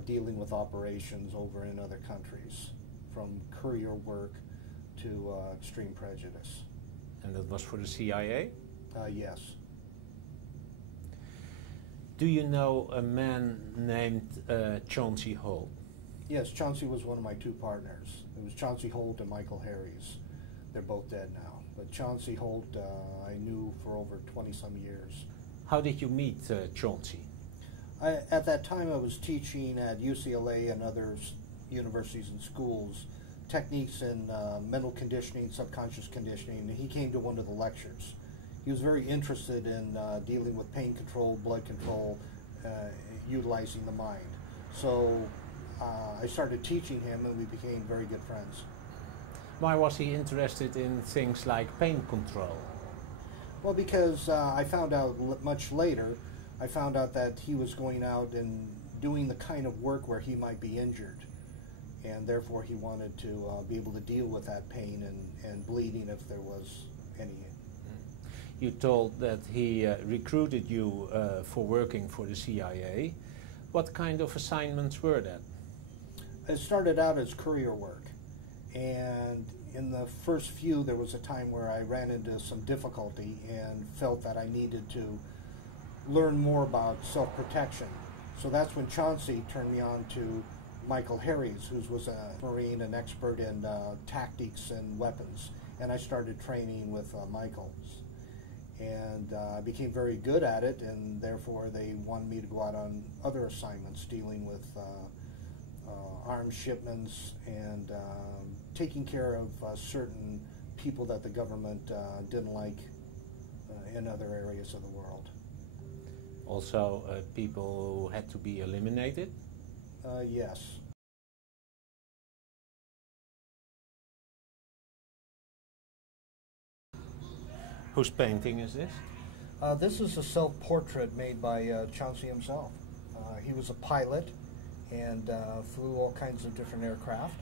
dealing with operations over in other countries, from courier work to extreme prejudice. And that was for the CIA? Yes. Do you know a man named Chauncey Holt? Yes, Chauncey was one of my two partners. It was Chauncey Holt and Michael Harries. They're both dead now. But Chauncey Holt I knew for over 20-some years. How did you meet Chauncey? At that time I was teaching at UCLA and other universities and schools techniques in mental conditioning, subconscious conditioning, and he came to one of the lectures. He was very interested in dealing with pain control, blood control, utilizing the mind. So I started teaching him and we became very good friends. Why was he interested in things like pain control? Well, because I found out much later, I found out that he was going out and doing the kind of work where he might be injured. And therefore he wanted to be able to deal with that pain and bleeding if there was any. You told that he recruited you for working for the CIA. What kind of assignments were that? It started out as courier work, and in the first few there was a time where I ran into some difficulty and felt that I needed to learn more about self-protection. So that's when Chauncey turned me on to Michael Harries, who was a Marine, an expert in tactics and weapons, and I started training with Michael. And I became very good at it, and therefore they wanted me to go out on other assignments dealing with arms shipments and taking care of certain people that the government didn't like in other areas of the world. Also people who had to be eliminated? Yes. Whose painting is this? This is a self-portrait made by Chauncey himself. He was a pilot and flew all kinds of different aircraft.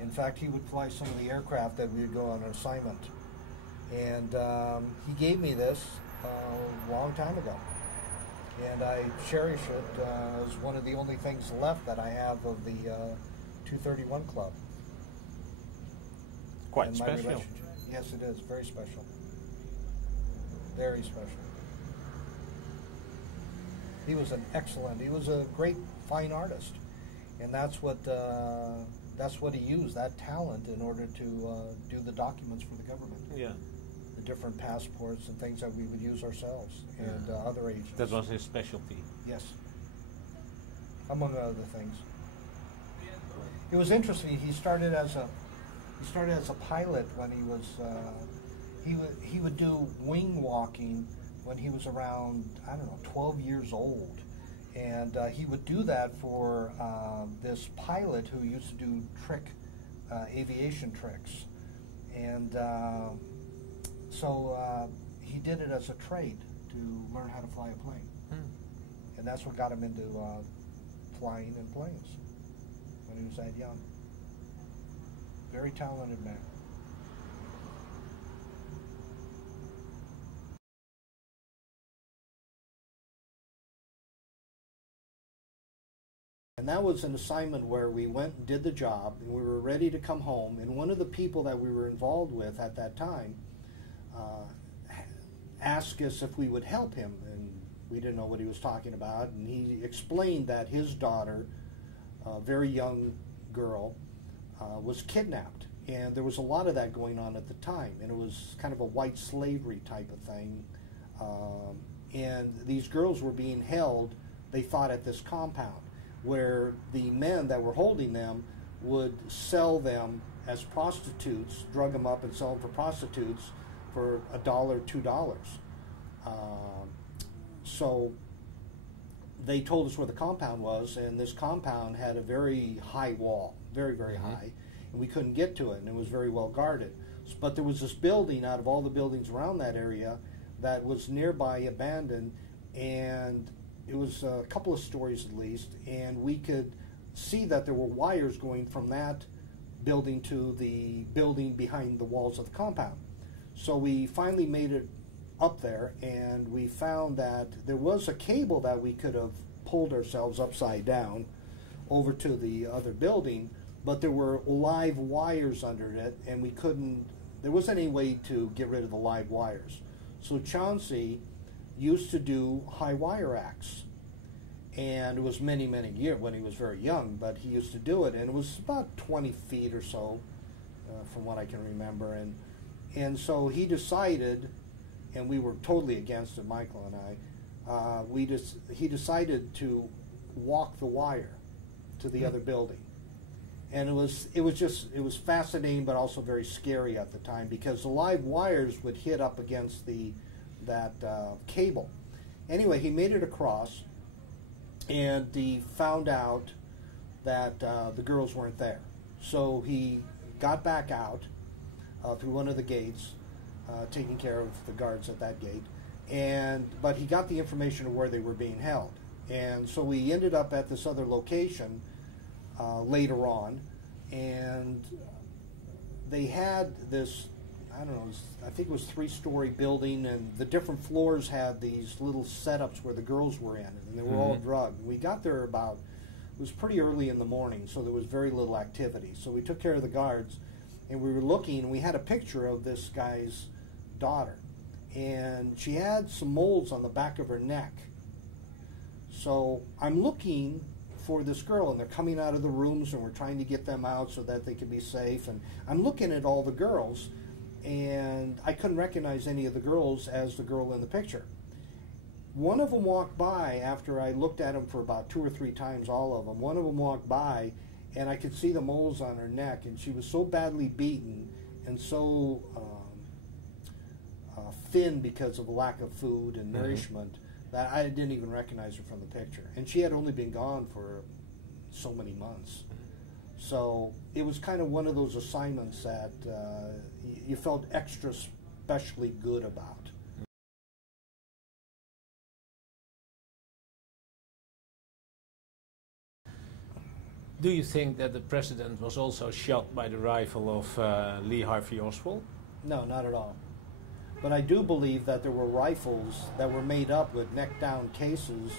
In fact, he would fly some of the aircraft that we would go on an assignment. And he gave me this a long time ago. And I cherish it as one of the only things left that I have of the 231 Club. Quite special. Yes, it is. Very special. Very special. He was he was a great fine artist, and that's what he used, that talent, in order to do the documents for the government. Yeah. The different passports and things that we would use ourselves and other agents. That was his specialty. Yes. Among other things. It was interesting. He started as a pilot when he was. He would do wing walking when he was around, I don't know, 12 years old. And he would do that for this pilot who used to do aviation tricks. And so he did it as a trade to learn how to fly a plane. And that's what got him into flying in planes when he was that young. Very talented man. And that was an assignment where we went and did the job, and we were ready to come home. And one of the people that we were involved with at that time asked us if we would help him, and we didn't know what he was talking about. And he explained that his daughter, a very young girl, was kidnapped. And there was a lot of that going on at the time, and it was kind of a white slavery type of thing. And these girls were being held, they thought, at this compound, where the men that were holding them would sell them as prostitutes, drug them up and sell them for prostitutes for $1, $2. So they told us where the compound was, and this compound had a very high wall, very, very high, and we couldn't get to it, and it was very well guarded. But there was this building out of all the buildings around that area that was nearby abandoned, and it was a couple of stories at least, and we could see that there were wires going from that building to the building behind the walls of the compound. So we finally made it up there, and we found that there was a cable that we could have pulled ourselves upside down, over to the other building, but there were live wires under it, and there wasn't any way to get rid of the live wires. So Chauncey used to do high wire acts, and it was many, many years when he was very young, but he used to do it, and it was about 20 feet or so, from what I can remember, and so he decided, and we were totally against it, Michael and I, he decided to walk the wire to the other building. And it was fascinating, but also very scary at the time, because the live wires would hit up against that cable. Anyway, he made it across, and he found out that the girls weren't there. So he got back out through one of the gates, taking care of the guards at that gate, but he got the information of where they were being held. And so we ended up at this other location later on, and they had this, I don't know, I think it was 3-story building, and the different floors had these little setups where the girls were in, and they were all drugged. We got there it was pretty early in the morning, so there was very little activity. So we took care of the guards, and we were looking, and we had a picture of this guy's daughter, and she had some moles on the back of her neck. So I'm looking for this girl, and they're coming out of the rooms, and we're trying to get them out so that they can be safe, and I'm looking at all the girls, and I couldn't recognize any of the girls as the girl in the picture. One of them walked by after I looked at them for about 2 or 3 times, all of them. One of them walked by, and I could see the moles on her neck, and she was so badly beaten and so thin because of a lack of food and nourishment that I didn't even recognize her from the picture. And she had only been gone for so many months. So it was kind of one of those assignments that you felt extra specially good about. Do you think that the president was also shot by the rifle of Lee Harvey Oswald? No, not at all. But I do believe that there were rifles that were made up with neck-down cases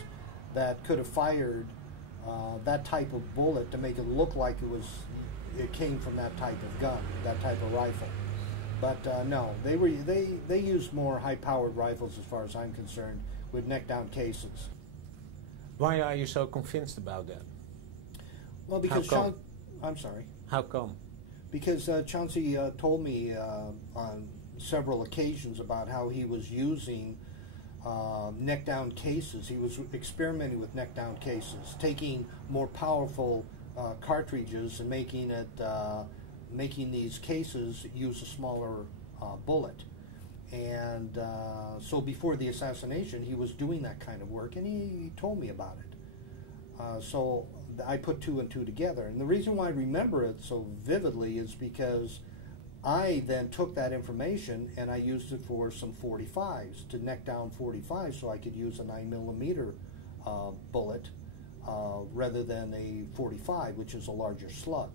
that could have fired that type of bullet to make it look like it came from that type of gun, that type of rifle. But no, they used more high-powered rifles, as far as I'm concerned, with neck-down cases. Why are you so convinced about that? Well, because I'm sorry. How come? Because Chauncey told me on several occasions about how he was using neck-down cases. He was experimenting with neck-down cases, taking more powerful cartridges and making these cases use a smaller bullet. And so before the assassination, he was doing that kind of work, and he told me about it. So I put 2 and 2 together. And the reason why I remember it so vividly is because I then took that information and I used it for some 45s, to neck down 45s, so I could use a 9mm bullet rather than a 45, which is a larger slug.